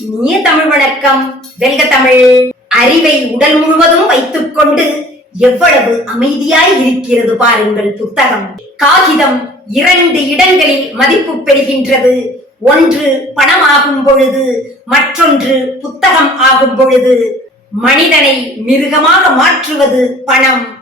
இனிய தமிழ் வணக்கம். வெல்க தமிழ். அறிவை உடல் முழுவதும் வைத்துக் கொண்டு எவ்வளவு அமைதியாய் இருக்கிறது பாருங்கள் புத்தகம். காகிதம் இரண்டு இடங்களில் மதிப்பு பெறுகின்றது. ஒன்று பணமாகும் பொழுது மற்றொன்று புத்தகம் ஆகும் பொழுது. மனிதனை மிருகமாக மாற்றுவது பணம்.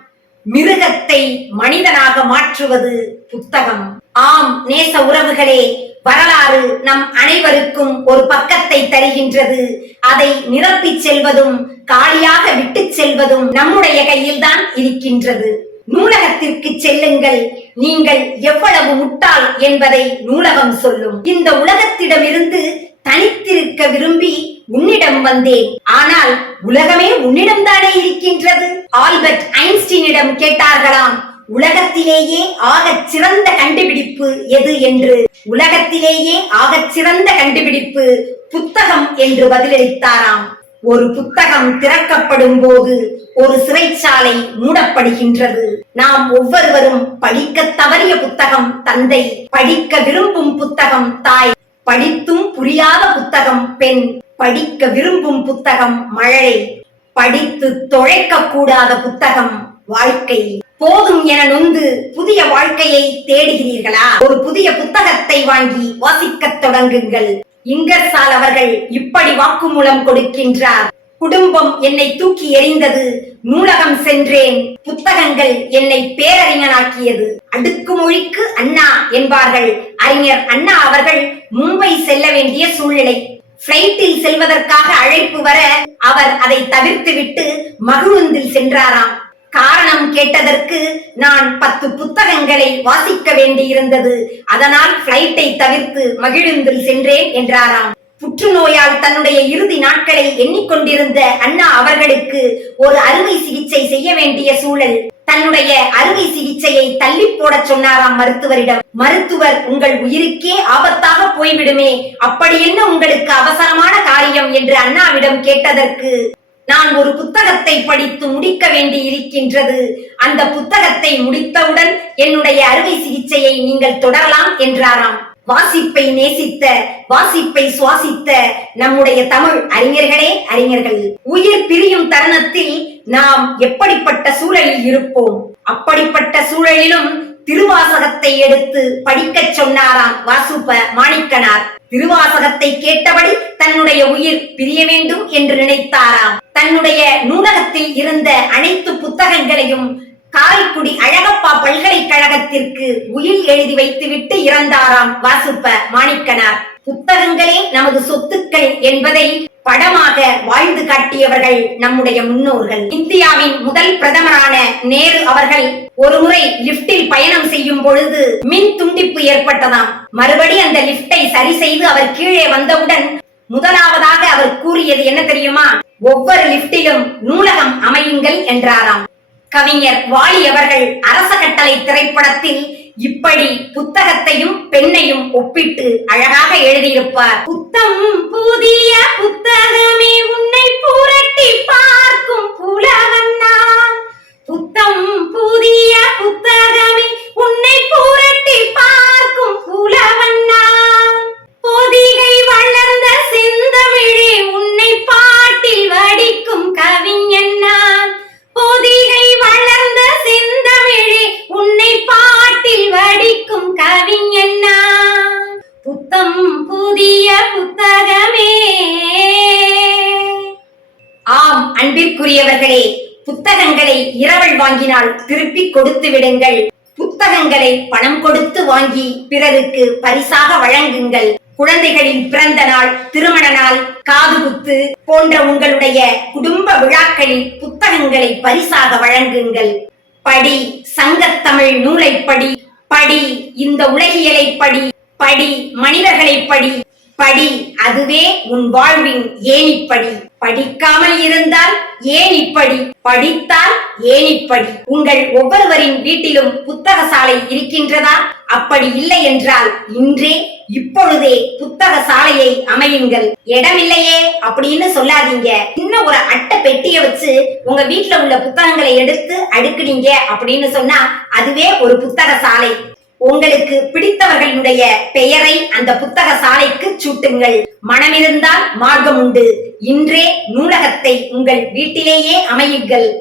மிருகத்தை மனிதனாக மாற்றுவது புத்தகம். ஆம் நேச உறவுகளே வரலாறு நம் அனைவருக்கும் ஒரு பக்கத்தை தருகின்றது. அதை நிரப்பி செல்வதும் காலியாக விட்டுச் செல்வதும் நம்முடைய கையில்தான் இருக்கின்றது. நூலகத்திற்கு செல்லுங்கள் நீங்கள் எவ்வளவு முட்டாள் என்பதை நூலகம் சொல்லும். இந்த உலகத்திடமிருந்து தனித்திருக்க விரும்பி உன்னிடம் வந்தேன். ஆனால் உலகமே உன்னிடம் தானே இருக்கின்றது? ஆல்பர்ட் ஐன்ஸ்டீனிடம் கேட்டார்களாம் உலகத்திலேயே ஆகச் சிறந்த கண்டுபிடிப்பு எது என்று? உலகத்திலேயே ஆகச் சிறந்த கண்டுபிடிப்பு புத்தகம் என்று பதிலளித்தாராம். ஒரு புத்தகம் திறக்கப்படும் போது ஒரு சிறைச்சாலை மூடப்படுகின்றது. நாம் ஒவ்வொருவரும் படிக்க தவறிய புத்தகம் தந்தை படிக்க விரும்பும் புத்தகம் தாய் படித்தும் புரியாத புத்தகம் பெண் படிக்க விரும்பும் புத்தகம் மழை படித்து தொழைக்க கூடாத புத்தகம் வாழ்க்கை. போதும் என நொந்து புதிய வாழ்க்கையை தேடுகிறீர்களா? ஒரு புதிய புத்தகத்தை வாங்கி வாசிக்கத் தொடங்குங்கள். இங்கர்சால் அவர்கள் இப்படி வாக்குமூலம் கொடுக்கின்றார். குடும்பம் என்னை தூக்கி எறிந்தது நூலகம் சென்றேன். புத்தகங்கள் என்னை பேரறிஞனாக்கியது. அடுக்குமொழிக்கு அண்ணா என்பார்கள். அறிஞர் அண்ணா அவர்கள் மும்பை செல்ல வேண்டிய சூழ்நிலை. பிளைட்டில் செல்வதற்காக அழைப்பு வர அவர் அதை தவிர்த்துவிட்டு மகிழுந்தில் சென்றாராம். காரணம் கேட்டதற்கு நான் பத்து புத்தகங்களை வாசிக்க வேண்டியிருந்தது. அதனால் பிளைட்டை தவிர்த்து மகிழுந்தில் சென்றேன் என்றாராம். புற்றுநோயால் தன்னுடைய இறுதி நாட்களை எண்ணிக்கொண்டிருந்த அண்ணா அவர்களுக்கு ஒரு அறுவை சிகிச்சை செய்ய வேண்டிய சூழல். தன்னுடைய அறுவை சிகிச்சையை தள்ளி போட சொன்னாராம் மருத்துவரிடம். மருத்துவர் உங்கள் உயிருக்கே ஆபத்தாக போய்விடுமே. அப்படி என்ன உங்களுக்கு அவசரமான காரியம்? என்று அண்ணாவிடம் கேட்டதற்கு நான் ஒரு புத்தகத்தை படித்து முடிக்க வேண்டி இருக்கின்றது அந்த புத்தகத்தை முடித்தவுடன் என்னுடைய அறுவை சிகிச்சையை நீங்கள் தொடரலாம் என்றாராம். வாசிப்பை நேசித்த வாசிப்பை சுவாசித்த நம்முடைய தமிழ் அறிஞர்களே அறிஞர்கள். உயிர் பிரியும் தருணத்தில் நாம் எப்படிப்பட்ட சூழலில் இருப்போம்? அப்படிப்பட்ட சூழலிலும் திருவாசகத்தை எடுத்து படிக்கச் சொன்னாராம் வாசுப்ப மாணிக்கனார். திருவாசகத்தை கேட்டபடி தன்னுடைய உயிர் பிரிய வேண்டும் என்று நினைத்தாராம். தன்னுடைய நூலகத்தில் இருந்த அனைத்து புத்தகங்களையும் காரைக்குடி அழகப்பா பல்கலைக்கழகத்திற்கு உயில் எழுதி வைத்துவிட்டு இறந்தாராம் வாசுப்ப மாணிக்கனார். புத்தகங்களே நமது சொத்துக்கள் என்பதை படமாக வாழ்ந்து காட்டியவர்கள் நம்முடைய முன்னோர்கள். இந்தியாவின் முதல் பிரதமரான நேரு அவர்கள் ஒருமுறை லிப்டில் பயணம் செய்யும் பொழுது மின் துண்டிப்பு ஏற்பட்டதாம். மறுபடி அந்த லிப்டை சரி செய்து அவர் கீழே வந்தவுடன் முதலாவதாக அவர் கூறியது என்ன தெரியுமா? ஒவ்வொரு லிப்டிலும் நூலகம் அமையுங்கள் என்றாராம். கவிஞர் வாலி அவர்கள் அரச கட்டளை திரைப்படத்தில் இப்படி புத்தகத்தையும் பெண்ணையும் ஒப்பிட்டு அழகாக எழுதியிருப்பார். புத்தம் புதிய புத்தகமே உன்னை புரட்டி பார்க்கும் புலவன் நான். புத்தம் புதிய புத்தகமே அன்புக்குரியவர்களே புத்தகங்களை இரவல் வாங்கினால் திருப்பி கொடுத்து விடுங்கள். புத்தகங்களை பணம் கொடுத்து வாங்கி பிறருக்கு பரிசாக வழங்குங்கள். குழந்தைகளின் பிறந்த நாள் திருமண நாள் காதுகுத்து போன்ற உங்களுடைய குடும்ப விழாக்களில் புத்தகங்களை பரிசாக வழங்குங்கள். படி சங்கத்தமிழ் நூலை படி படி இந்த உலகியலை படி படி மனிதர்களை படி படி அதுவே உன் வாழ்வின் ஏணிப்படி. படிக்காமல் இருந்தால் ஏன் இப்படி? படித்தால் ஏன் இப்படி? உங்கள் ஒவ்வொருவரின் வீட்டிலும் புத்தக சாலை இருக்கின்றதா? அப்படி இல்லை என்றால் இன்றே இப்பொழுதே புத்தக சாலையை அமையுங்கள். இடமில்லையே அப்படின்னு சொல்லாதீங்க. இன்னும் ஒரு அட்டை பெட்டியை வச்சு உங்க வீட்டுல உள்ள புத்தகங்களை எடுத்து அடுக்குனீங்க அப்படின்னு சொன்னா அதுவே ஒரு புத்தக சாலை உங்களுக்கு பிடித்தவர்களுடைய பெயரை அந்த புத்தக சாலைக்கு சூட்டுங்கள். மனமிருந்தால் மார்க்கம் உண்டு. இன்றே நூலகத்தை உங்கள் வீட்டிலேயே அமையுங்கள்.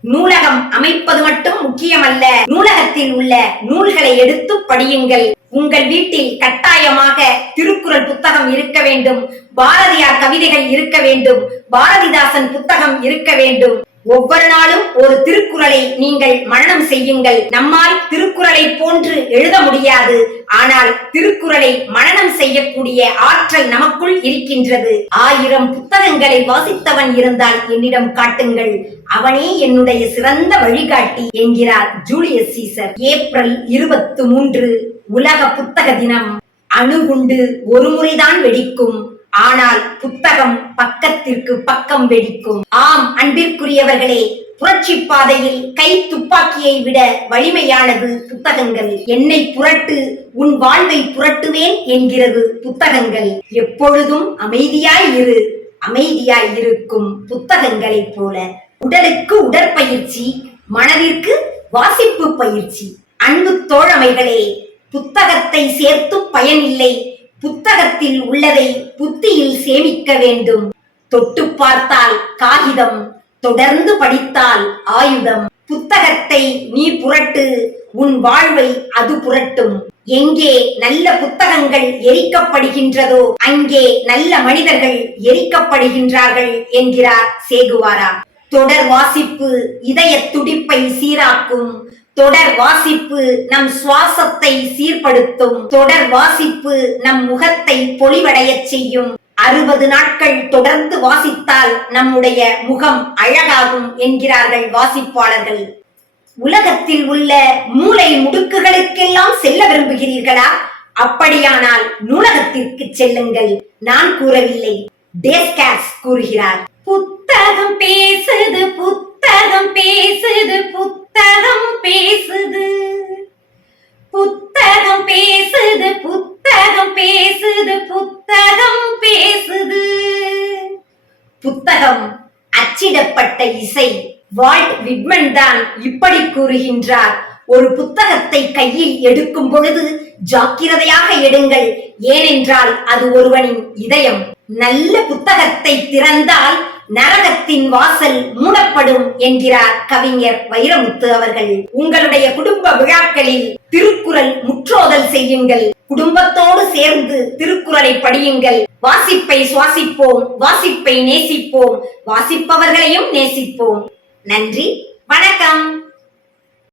நூலகம் அமைப்பது மட்டும் முக்கியமல்ல. நூலகத்தில் உள்ள நூல்களை எடுத்து படியுங்கள். உங்கள் வீட்டில் கட்டாயமாக திருக்குறள் புத்தகம் இருக்க வேண்டும். பாரதியார் கவிதைகள் இருக்க வேண்டும். பாரதிதாசன் புத்தகம் இருக்க வேண்டும். ஒவ்வொரு நாளும் ஒரு திருக்குறளை நீங்கள் மரணம் செய்யுங்கள். நம்மால் திருக்குறளை போன்று எழுத முடியாது. ஆனால் திருக்குறளை மரணம் செய்யக்கூடிய ஆற்றல் நமக்குள் இருக்கின்றது. ஆயிரம் புத்தகங்களை வாசித்தவன் இருந்தால் என்னிடம் காட்டுங்கள். அவனே என்னுடைய சிறந்த வழிகாட்டி என்கிறார் ஜூலியஸ் சீசர். ஏப்ரல் இருபத்து மூன்று உலக புத்தக தினம். அணுகுண்டு ஒரு முறைதான் வெடிக்கும். ஆனால் புத்தகம் பக்கத்திற்கு பக்கம் வெடிக்கும். ஆம் அன்பிற்குரியவர்களே புரட்சி பாதையில் கை துப்பாக்கியை விட வலிமையானது புத்தகங்கள். என்னை புரட்டு உன் வாழ்வை புரட்டுவேன் என்கிறது புத்தகங்கள். எப்பொழுதும் அமைதியாய் இரு அமைதியாய் இருக்கும் புத்தகங்களைப் போல. உடலுக்கு உடற்பயிற்சி மனதிற்கு வாசிப்பு பயிற்சி. அன்பு தோழமைகளே புத்தகத்தை சேர்த்து பயனில்லை புத்தகத்தில் உள்ளதை புத்தியில் சேமிக்க வேண்டும். தொட்டு பார்த்தால் காகிதம் தொடர்ந்து படித்தால் ஆயுதம். புத்தகத்தை நீ புரட்டு உன் வாழ்வை அது புரட்டும். எங்கே நல்ல புத்தகங்கள் எரிக்கப்படுகின்றதோ அங்கே நல்ல மனிதர்கள் எரிக்கப்படுகின்றார்கள் என்கிறார் சேகுவாரா. தொடர் வாசிப்பு இதய துடிப்பை சீராக்கும் தொடர் வாசிப்பு நம் சுவாசத்தை சீர்படுத்தும். தொடர் வாசிப்பு நம் முகத்தை பொலிவடைய செய்யும். அறுபது நாட்கள் தொடர்ந்து வாசித்தால் நம்முடைய முகம் அழகாகும் என்கிறார்கள் வாசிப்பாளர்கள். உலகத்தில் உள்ள மூளை முடுக்குகளுக்கெல்லாம் செல்ல விரும்புகிறீர்களா? அப்படியானால் நூலகத்திற்கு செல்லுங்கள். நான் கூறவில்லை. டேஸ்காஸ் கூறுகிறார். புத்தகம் பேசுது புத்தகம் பேசுது புத்தகம் பேசுது. புத்தகம் பேசுது புத்தகம் பேசுது புத்தகம் பேசுது. புத்தகம் அச்சிடப்பட்ட இசை. வால்ட் விட்மன் தான் இப்படி கூறுகின்றார். ஒரு புத்தகத்தை கையில் எடுக்கும் பொழுது ஜாக்கிரதையாக எடுங்கள். ஏனென்றால் அது ஒருவனின் இதயம். நல்ல புத்தகத்தை திறந்தால் நரகத்தின் வாசல் மூடப்படும் என்கிறார் கவிஞர் வைரமுத்து அவர்கள். உங்களுடைய குடும்ப விழாக்களில் திருக்குறள் முற்றோதல் செய்யுங்கள். குடும்பத்தோடு சேர்ந்து திருக்குறளை படியுங்கள். வாசிப்பை சுவாசிப்போம் வாசிப்பை நேசிப்போம் வாசிப்பவர்களையும் நேசிப்போம். நன்றி வணக்கம்.